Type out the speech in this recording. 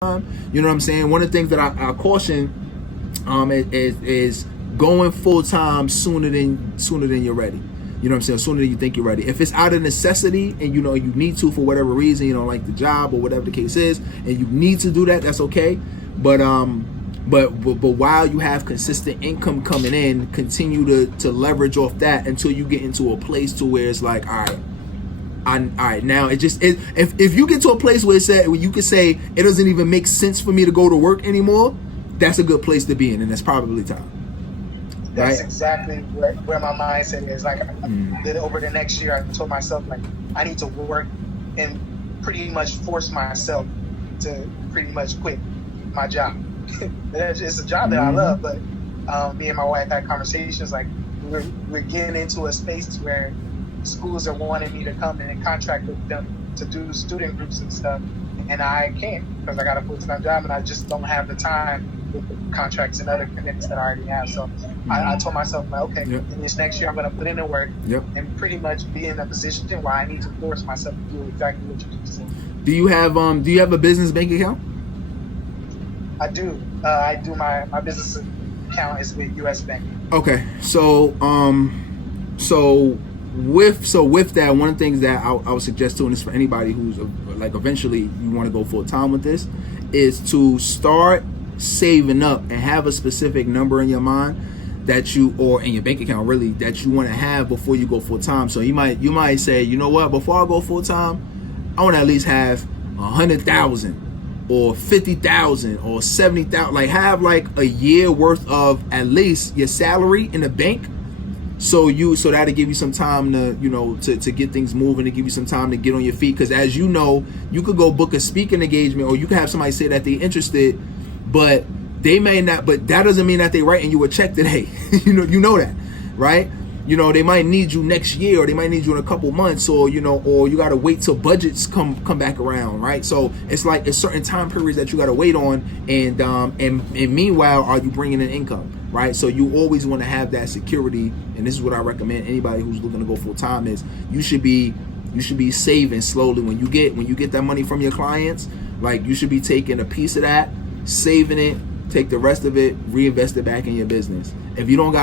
You know what I'm saying? One of the things that I caution is going full time sooner than you're ready. You know what I'm saying? Sooner than you think you're ready. If it's out of necessity and you know you need to for whatever reason, you don't like the job or whatever the case is, and you need to do that, that's okay. But while you have consistent income coming in, continue to leverage off that until you get into a place to where it's like, all right, now if you get to a place where where you can say it doesn't even make sense for me to go to work anymore, that's a good place to be in, and that's probably time. That's exactly where my mindset is. Like, then over the next year, I told myself, like, I need to work and pretty much force myself to pretty much quit my job. It's a job that I love, but me and my wife had conversations, like, we're getting into a space where schools are wanting me to come in and contract with them to do student groups and stuff, and I can't because I got a full-time job and I just don't have the time with the contracts and other commitments that I already have. So I told myself, like, okay, in this next year I'm going to put in the work and pretty much be in a position where I need to force myself to do exactly what you just said. Do you have a business bank account? I do. I do my business account is with U.S. Bank. Okay, so with that, one of the things that I would suggest doing this for anybody who's like eventually you want to go full time with this is to start saving up and have a specific number in your mind that you, or in your bank account really, that you want to have before you go full time. So you might say, you know what, before I go full time, I want to at least have 100,000 or 50,000 or 70,000, like have like a year worth of at least your salary in the bank. So that'll give you some time to get things moving, to give you some time to get on your feet. Because as you know, you could go book a speaking engagement, or you could have somebody say that they're interested, but they may not. But that doesn't mean that they're writing you a check today. you know that, right? You know, they might need you next year, or they might need you in a couple months, or or you got to wait till budgets come back around, right? So it's like a certain time periods that you got to wait on, and meanwhile, are you bringing in income, right? So you always want to have that security, and this is what I recommend anybody who's looking to go full time is you should be saving slowly when you get that money from your clients. Like, you should be taking a piece of that, saving it, take the rest of it, reinvest it back in your business. If you don't